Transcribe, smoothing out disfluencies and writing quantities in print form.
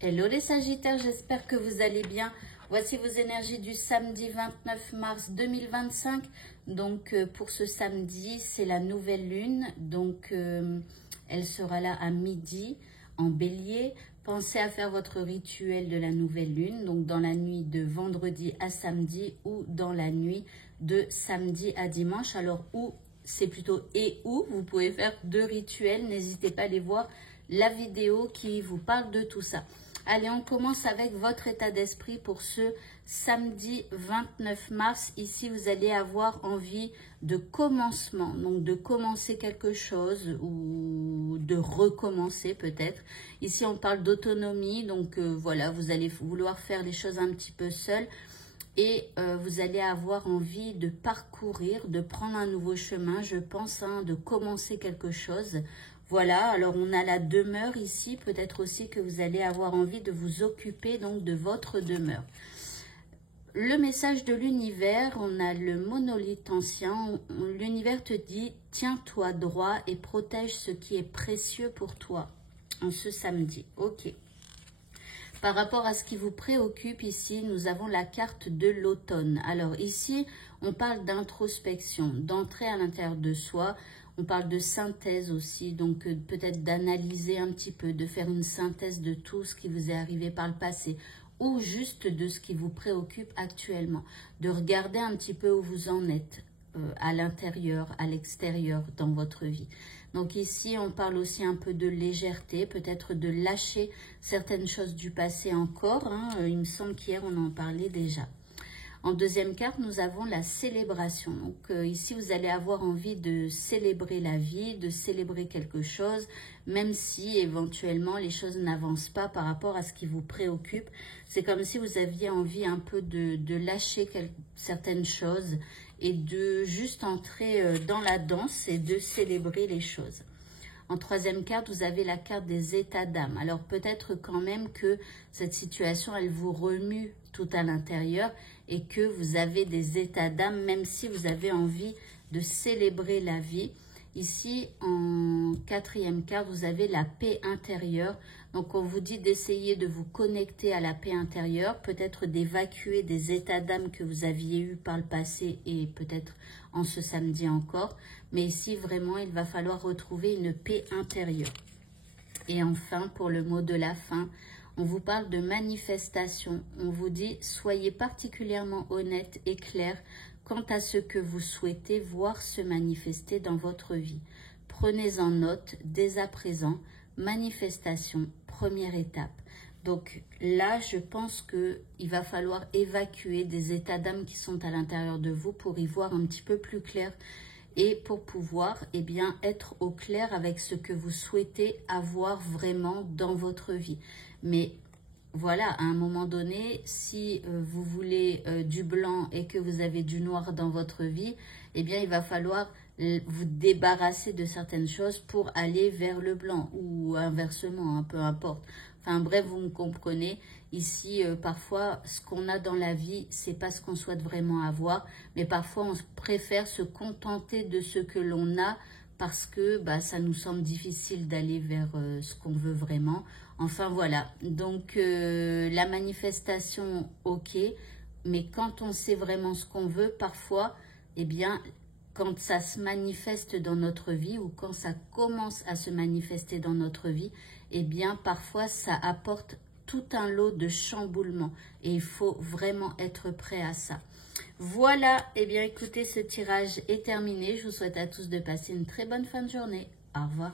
Hello les Sagittaires, j'espère que vous allez bien. Voici vos énergies du samedi 29 mars 2025. Donc pour ce samedi, c'est la nouvelle lune. Donc elle sera là à midi en bélier. Pensez à faire votre rituel de la nouvelle lune. Donc dans la nuit de vendredi à samedi ou dans la nuit de samedi à dimanche. Alors où c'est plutôt et où vous pouvez faire deux rituels. N'hésitez pas à aller voir la vidéo qui vous parle de tout ça. Allez, on commence avec votre état d'esprit pour ce samedi 29 mars. Ici, vous allez avoir envie de commencement, donc de commencer quelque chose ou de recommencer peut-être. Ici, on parle d'autonomie, donc voilà, vous allez vouloir faire les choses un petit peu seul. Et vous allez avoir envie de parcourir, de prendre un nouveau chemin, je pense, de commencer quelque chose. Voilà, alors on a la demeure ici, peut-être aussi que vous allez avoir envie de vous occuper donc de votre demeure. Le message de l'univers, on a le monolithe ancien. L'univers te dit, tiens-toi droit et protège ce qui est précieux pour toi en ce samedi. Ok. Par rapport à ce qui vous préoccupe ici, nous avons la carte de l'automne. Alors ici, on parle d'introspection, d'entrer à l'intérieur de soi. On parle de synthèse aussi, donc peut-être d'analyser un petit peu, de faire une synthèse de tout ce qui vous est arrivé par le passé ou juste de ce qui vous préoccupe actuellement. De regarder un petit peu où vous en êtes à l'intérieur, à l'extérieur dans votre vie. Donc ici, on parle aussi un peu de légèreté, peut-être de lâcher certaines choses du passé encore. Il me semble qu'hier, on en parlait déjà. En deuxième carte, nous avons la célébration. Donc ici, vous allez avoir envie de célébrer la vie, de célébrer quelque chose, même si éventuellement les choses n'avancent pas par rapport à ce qui vous préoccupe. C'est comme si vous aviez envie un peu de lâcher certaines choses et de juste entrer dans la danse et de célébrer les choses. En troisième carte, vous avez la carte des états d'âme. Alors peut-être quand même que cette situation, elle vous remue tout à l'intérieur et que vous avez des états d'âme, même si vous avez envie de célébrer la vie. Ici, en quatrième carte, vous avez la paix intérieure. Donc, on vous dit d'essayer de vous connecter à la paix intérieure, peut-être d'évacuer des états d'âme que vous aviez eus par le passé et peut-être en ce samedi encore. Mais ici, vraiment, il va falloir retrouver une paix intérieure. Et enfin, pour le mot de la fin, on vous parle de manifestation. On vous dit, soyez particulièrement honnête et clair quant à ce que vous souhaitez voir se manifester dans votre vie. Prenez-en note dès à présent. Manifestation, première étape. Donc là, je pense qu'il va falloir évacuer des états d'âme qui sont à l'intérieur de vous pour y voir un petit peu plus clair et pour pouvoir être au clair avec ce que vous souhaitez avoir vraiment dans votre vie. Mais voilà, à un moment donné, si vous voulez du blanc et que vous avez du noir dans votre vie, il va falloir vous débarrasser de certaines choses pour aller vers le blanc ou inversement, peu importe. Enfin bref, vous me comprenez. Ici, parfois, ce qu'on a dans la vie, c'est pas ce qu'on souhaite vraiment avoir, mais parfois, on préfère se contenter de ce que l'on a parce que ça nous semble difficile d'aller vers ce qu'on veut vraiment. Enfin voilà, donc la manifestation, ok, mais quand on sait vraiment ce qu'on veut, parfois, quand ça se manifeste dans notre vie ou quand ça commence à se manifester dans notre vie, parfois ça apporte tout un lot de chamboulements et il faut vraiment être prêt à ça. Voilà, écoutez, ce tirage est terminé. Je vous souhaite à tous de passer une très bonne fin de journée. Au revoir.